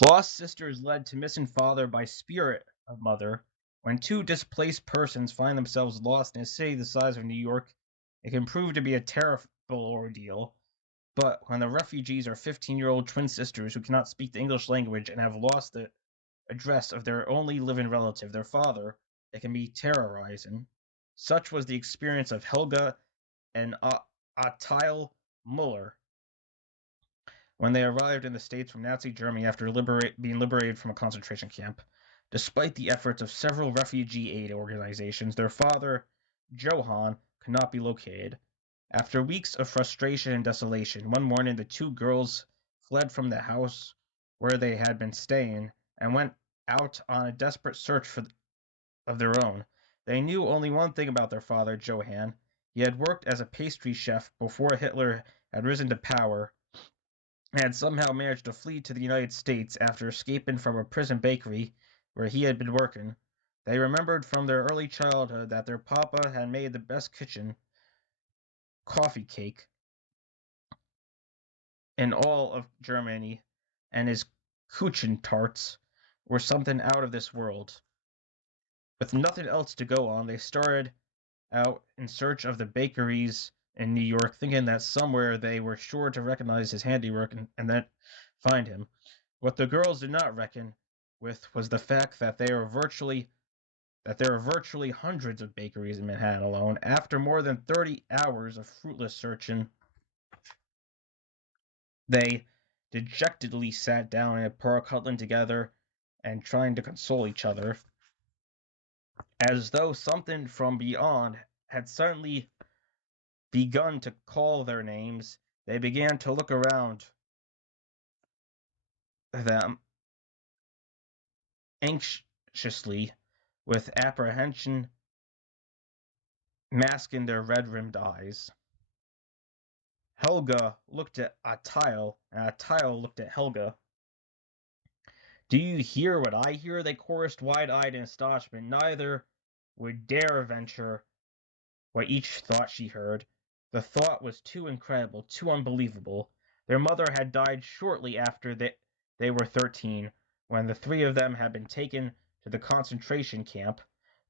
Lost sisters led to missing father by spirit of mother. When two displaced persons find themselves lost in a city the size of New York, it can prove to be a terrible ordeal. But when the refugees are 15-year-old twin sisters who cannot speak the English language and have lost the address of their only living relative, their father, it can be terrorizing. Such was the experience of Helga and Attila Muller when they arrived in the States from Nazi Germany after being liberated from a concentration camp. Despite the efforts of several refugee aid organizations, their father, Johann, could not be located. After weeks of frustration and desolation, one morning the two girls fled from the house where they had been staying and went out on a desperate search of their own. They knew only one thing about their father, Johann. He had worked as a pastry chef before Hitler had risen to power and had somehow managed to flee to the United States after escaping from a prison bakery where he had been working. They remembered from their early childhood that their papa had made the best kitchen coffee cake in all of Germany, and his Kuchen tarts were something out of this world. With nothing else to go on, they started out in search of the bakeries in New York, thinking that somewhere they were sure to recognize his handiwork and then find him. What the girls did not reckon with was the fact that there are virtually hundreds of bakeries in Manhattan alone. After more than 30 hours of fruitless searching, they dejectedly sat down in a park, huddling together and trying to console each other, as though something from beyond had suddenly begun to call their names. They began to look around them anxiously, with apprehension masking their red-rimmed eyes. Helga looked at Attila, and Attila looked at Helga. "Do you hear what I hear?" they chorused, wide-eyed in astonishment. Neither would dare venture what each thought she heard. The thought was too incredible, too unbelievable. Their mother had died shortly after they were 13, when the three of them had been taken to the concentration camp.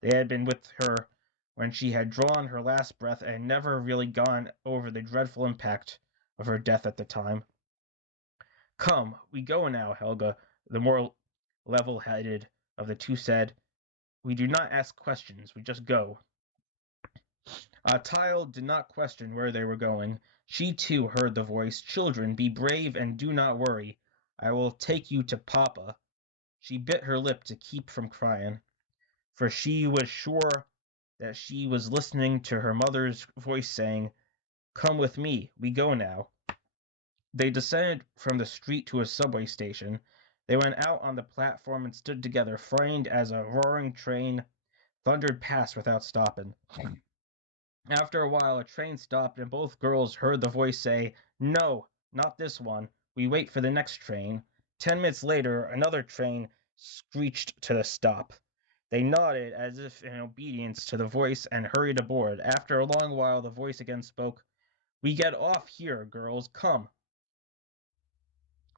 They had been with her when she had drawn her last breath and never really gone over the dreadful impact of her death at the time. "Come, we go now," Helga, the more level-headed of the two, said. "We do not ask questions, we just go." Tyle did not question where they were going. She too heard the voice. "Children, be brave and do not worry. I will take you to Papa." She bit her lip to keep from crying, for she was sure that she was listening to her mother's voice saying, "Come with me, we go now." They descended from the street to a subway station. They went out on the platform and stood together, frightened as a roaring train thundered past without stopping. After a while, a train stopped, and both girls heard the voice say, "No, not this one. We wait for the next train." 10 minutes later, another train screeched to a stop. They nodded as if in obedience to the voice and hurried aboard. After a long while, the voice again spoke. "We get off here, girls. Come."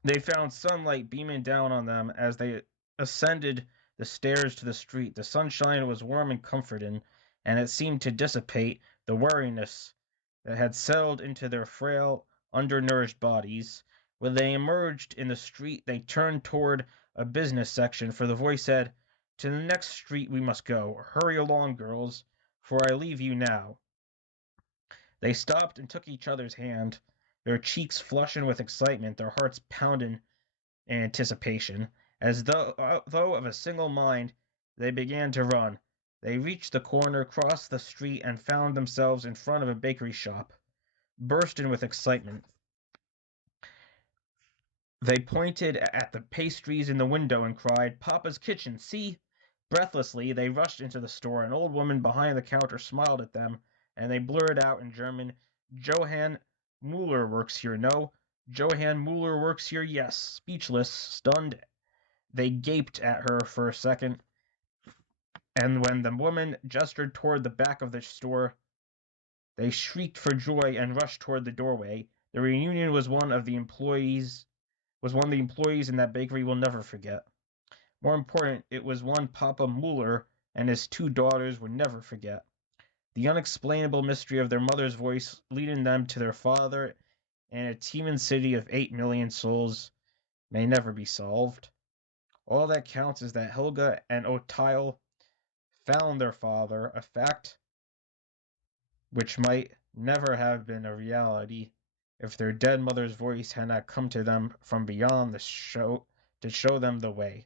They found sunlight beaming down on them as they ascended the stairs to the street. The sunshine was warm and comforting, and it seemed to dissipate the weariness that had settled into their frail, undernourished bodies. When they emerged in the street, they turned toward a business section, for the voice said, "To the next street we must go. Hurry along, girls, for I leave you now." They stopped and took each other's hand, their cheeks flushing with excitement, their hearts pounding in anticipation. As though of a single mind, they began to run. They reached the corner, crossed the street, and found themselves in front of a bakery shop. Bursting with excitement, they pointed at the pastries in the window and cried, "Papa's kitchen, see!" Breathlessly, they rushed into the store. An old woman behind the counter smiled at them, and they blurted out in German, "Johann Muller works here, no? Johann Muller works here, yes." Speechless, stunned, they gaped at her for a second, and when the woman gestured toward the back of the store, they shrieked for joy and rushed toward the doorway. The reunion was one of the employees was one the employees in that bakery will never forget. More important, it was one Papa Mueller and his two daughters would never forget. The unexplainable mystery of their mother's voice leading them to their father in a teeming city of 8 million souls may never be solved. All that counts is that Helga and Otile found their father, a fact which might never have been a reality if their dead mother's voice had not come to them from beyond the show to show them the way.